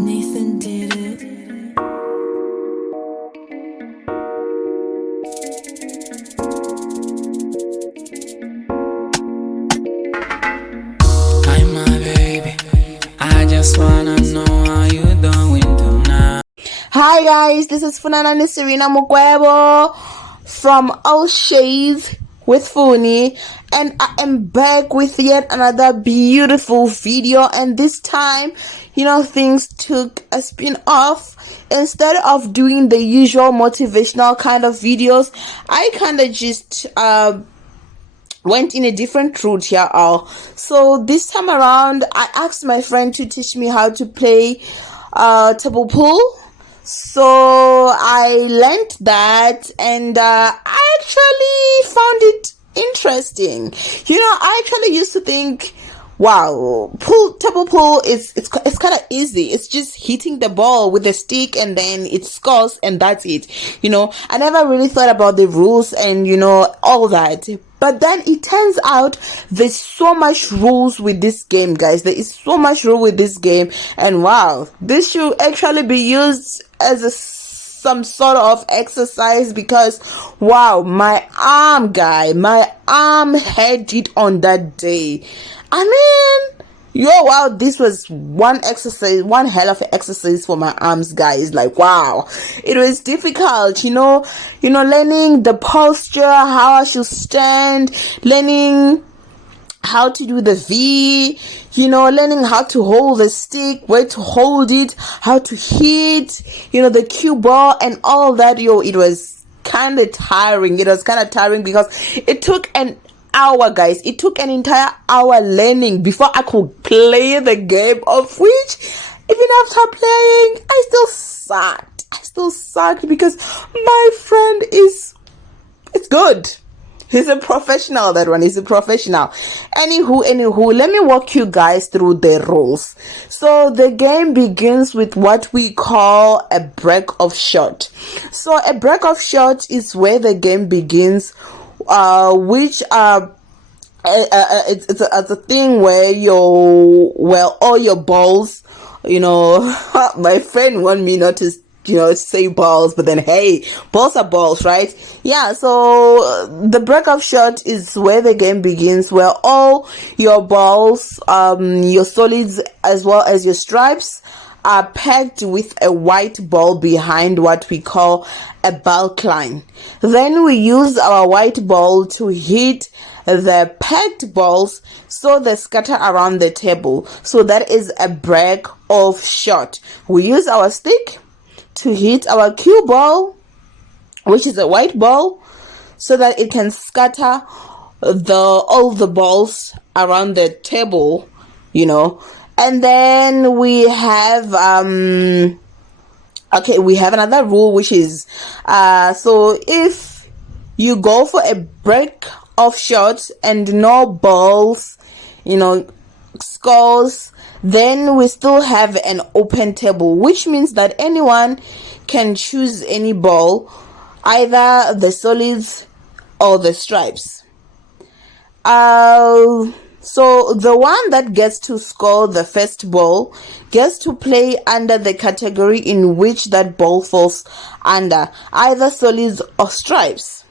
Nathan did it. Hi my baby, I just wanna know how you doing tonight. Hi guys, this is Funana Serena Mukwebo from All Shades with Funiey, and I am back with yet another beautiful video. And this time, things took a spin off. Instead of doing the usual motivational kind of videos, I kind of just went in a different route here. So this time around, I asked my friend to teach me how to play table pool. So I learned that, and I actually found it interesting. I actually used to think, wow, table pool is it's kind of easy. It's just hitting the ball with a stick and then it scores and that's it. I never really thought about the rules and all that. But then it turns out there's so much rules with this game, guys. There is so much rule with this game, and wow, this should actually be used as some sort of exercise, because wow, my arm had it on that day. I mean, wow, this was one hell of an exercise for my arms, guys. Like, wow, it was difficult, learning the posture, how I should stand, learning how to do the V, learning how to hold the stick, where to hold it, how to hit, the cue ball and all that. It was kind of tiring. It was kind of tiring because it took an hour, guys. It took an entire hour learning before I could play the game, of which, even after playing, I still sucked because my friend it's good. He's a professional, that one. He's a professional. Anywho, let me walk you guys through the rules. So the game begins with what we call a break of shot. So a break of shot is where the game begins, which it's a thing where all your balls, my friend want me not to say balls, but then hey, balls are balls, right? Yeah, so the break of shot is where the game begins, where all your balls, your solids as well as your stripes are pegged with a white ball behind what we call a bulkline. Then we use our white ball to hit the pegged balls so they scatter around the table. So that is a break of shot. We use our stick to hit our cue ball, which is a white ball, so that it can scatter all the balls around the table, And then we have we have another rule, which is so if you go for a break of shot and no balls, scores, then we still have an open table, which means that anyone can choose any ball, either the solids or the stripes. So the one that gets to score the first ball gets to play under the category in which that ball falls under, either solids or stripes.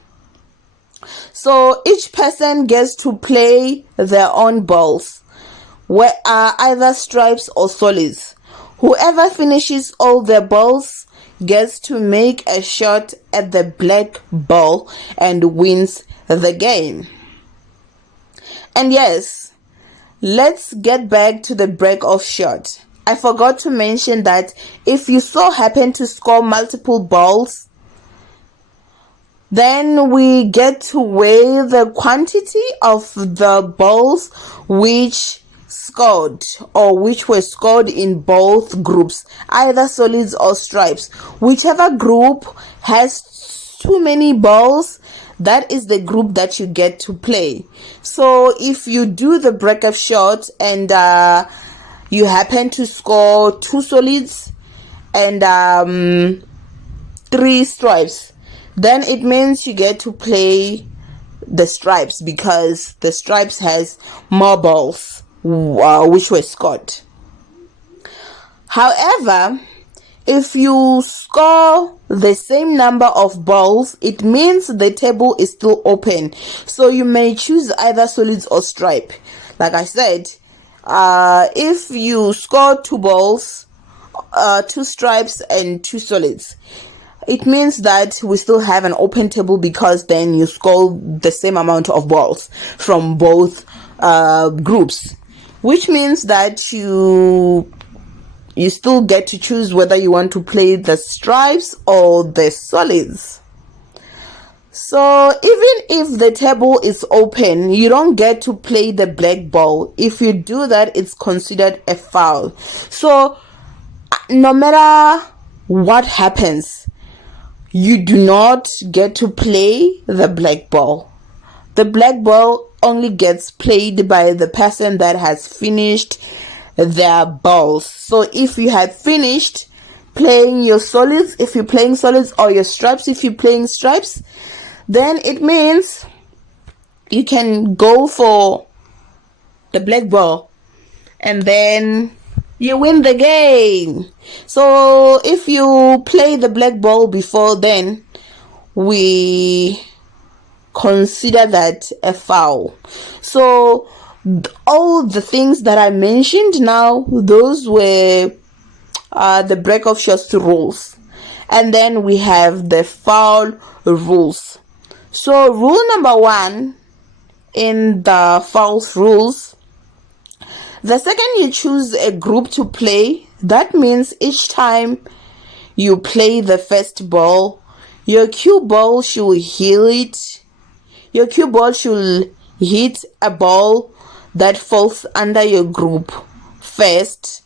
So each person gets to play their own balls, where are either stripes or solids. Whoever finishes all their balls gets to make a shot at the black ball and wins the game. And yes, let's get back to the break of shot. I forgot to mention that if you so happen to score multiple balls, then we get to weigh the quantity of the balls which were scored in both groups, either solids or stripes. Whichever group has too many balls, that is the group that you get to play. So if you do the break of shot and you happen to score 2 solids and 3 stripes, then it means you get to play the stripes, because the stripes has more balls which were scored. However, if you score the same number of balls, it means the table is still open. So you may choose either solids or stripe. Like I said, if you score 2 balls, 2 stripes and 2 solids, it means that we still have an open table, because then you score the same amount of balls from both groups, which means that you still get to choose whether you want to play the stripes or the solids. So even if the table is open, you don't get to play the black ball. If you do that, it's considered a foul. So no matter what happens, you do not get to play the black ball. The black ball only gets played by the person that has finished their balls. So if you have finished playing your solids, if you're playing solids, or your stripes, if you're playing stripes, then it means you can go for the black ball and then you win the game. So if you play the black ball before then, we consider that a foul. So all the things that I mentioned now, those were the break of shots rules. And then we have the foul rules. So rule number 1 in the fouls rules: the second you choose a group to play, that means each time you play the first ball, your cue ball should hit a ball that falls under your group first.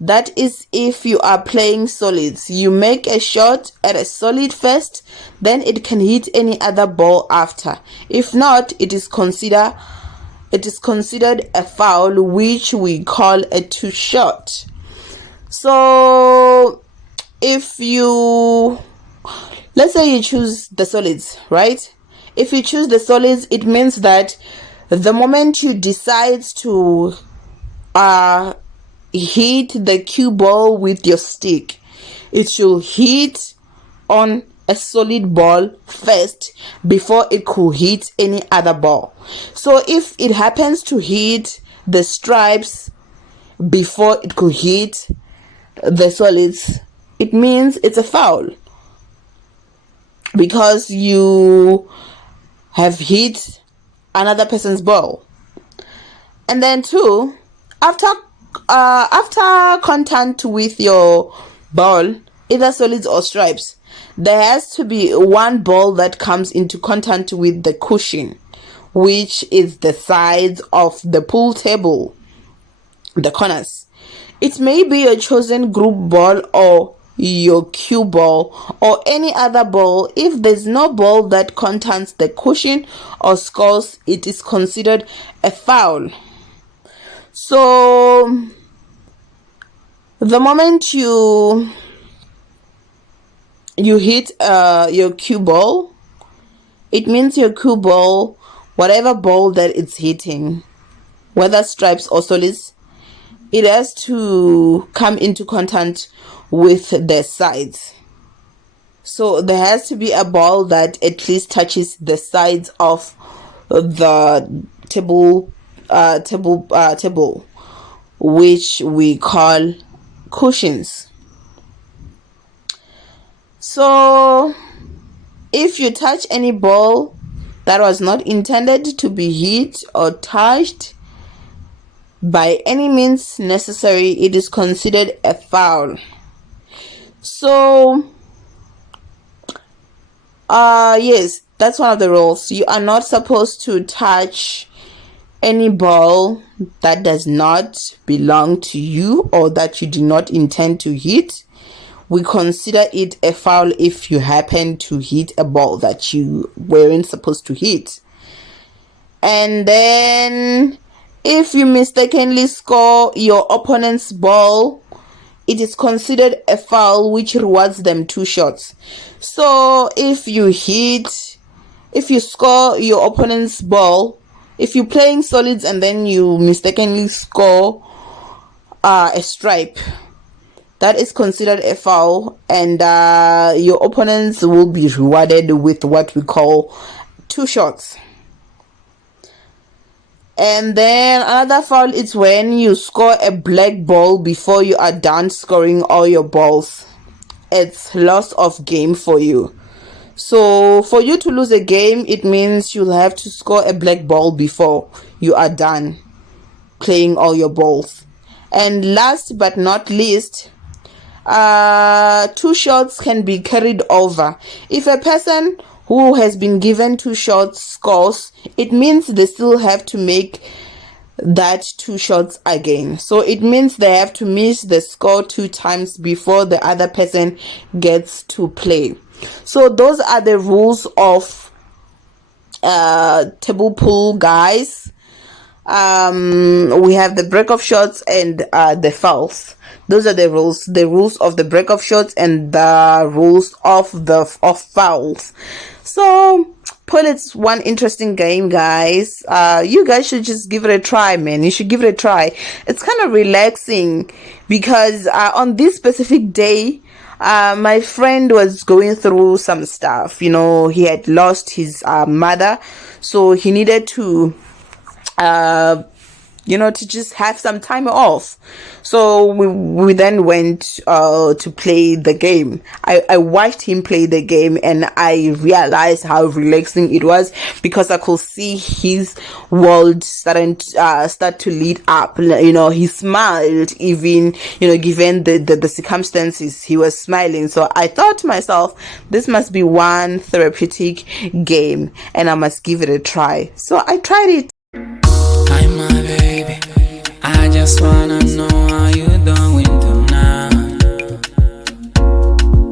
That is, if you are playing solids, you make a shot at a solid first, then it can hit any other ball after. If not, it is considered a foul, which we call a 2 shot. So if let's say you choose the solids, right? If you choose the solids, it means that the moment you decide to hit the cue ball with your stick, it should hit on a solid ball first before it could hit any other ball. So if it happens to hit the stripes before it could hit the solids, it means it's a foul, because you have hit another person's ball. And then 2, after contact with your ball, either solids or stripes, there has to be 1 ball that comes into contact with the cushion, which is the sides of the pool table, the corners. It may be your chosen group ball or your cue ball or any other ball. If there's no ball that contacts the cushion or scores, it is considered a foul. So the moment you hit your cue ball, it means your cue ball, whatever ball that it's hitting, whether stripes or solids, it has to come into contact with the sides. So there has to be a ball that at least touches the sides of the table, which we call cushions. So if you touch any ball that was not intended to be hit or touched by any means necessary, it is considered a foul. So yes, that's one of the rules. You are not supposed to touch any ball that does not belong to you or that you do not intend to hit. We consider it a foul if you happen to hit a ball that you weren't supposed to hit. And then if you mistakenly score your opponent's ball, it is considered a foul, which rewards them 2 shots. So if you score your opponent's ball, if you're playing solids and then you mistakenly score a stripe, that is considered a foul, and your opponents will be rewarded with what we call 2 shots. And then another foul is when you score a black ball before you are done scoring all your balls. It's loss of game for you. So for you to lose a game, it means you'll have to score a black ball before you are done playing all your balls. And last but not least, 2 shots can be carried over. If a person who has been given 2 shots scores, it means they still have to make that 2 shots again. So it means they have to miss the score 2 times before the other person gets to play. So those are the rules of table pool, guys. We have the break of shots and the fouls. Those are the rules of the break of shots and the rules of fouls. So pool is one interesting game, guys. You guys should just give it a try, man. You should give it a try. It's kind of relaxing because on this specific day, my friend was going through some stuff. You know, he had lost his mother, so he needed to to just have some time off. So we then went to play the game. I watched him play the game, and I realized how relaxing it was because I could see his world start to lead up. You know, he smiled, even given the circumstances, he was smiling. So I thought to myself, this must be one therapeutic game, and I must give it a try. So I tried it. Hi, my baby, I just wanna know how you doing.